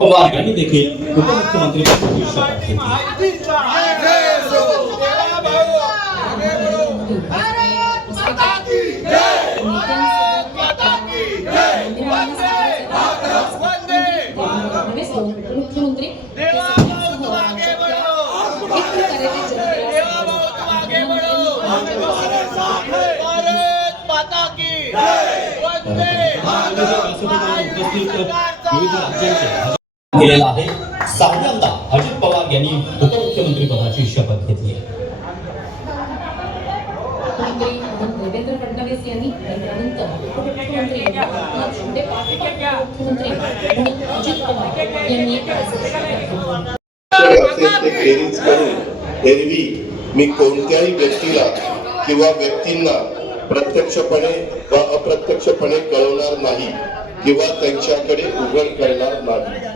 पवार यांनी देखील उपमुख्यमंत्री मुख्यमंत्री उपस्थित विविध राज्यांचे केलेला आहे. सहाव्यांदा अजित पवार यांनी उपमुख्यमंत्री पदाची शपथ घेतली आहे. मुख्यमंत्री देवेंद्र फडणवीस यांनी आणि त्यानंतर उपमुख्यमंत्री एकनाथ शिंदे पाठोपाठ मुख्यमंत्री म्हणून अजित पवार यांनी असेल ते बेरीज करून एरवी मी कोणत्याही व्यक्तीला किंवा व्यक्तींना प्रत्यक्षपणे व अप्रत्यक्षपणे कळवणार नाही किंवा त्यांच्याकडे उघड करणार नाही.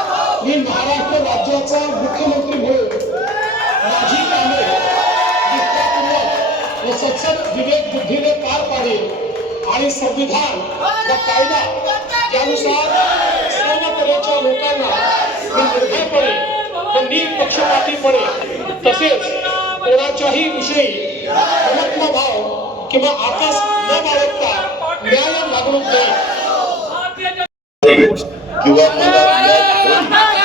मी महाराष्ट्र राज्याचा मुख्यमंत्री म्हणून माझी कामे व सक्षम विवेक बुद्धीने पार पाडेन आणि संविधान व कायदा यानुसार सर्व तऱ्हेच्या लोकांना मी निर्भयपणे व निपक्षपातीपणे तसेच कोणाच्याही विषयी भाव किंवा आकाश न बाळगता न्याय वागणूक देईल. किंवा मला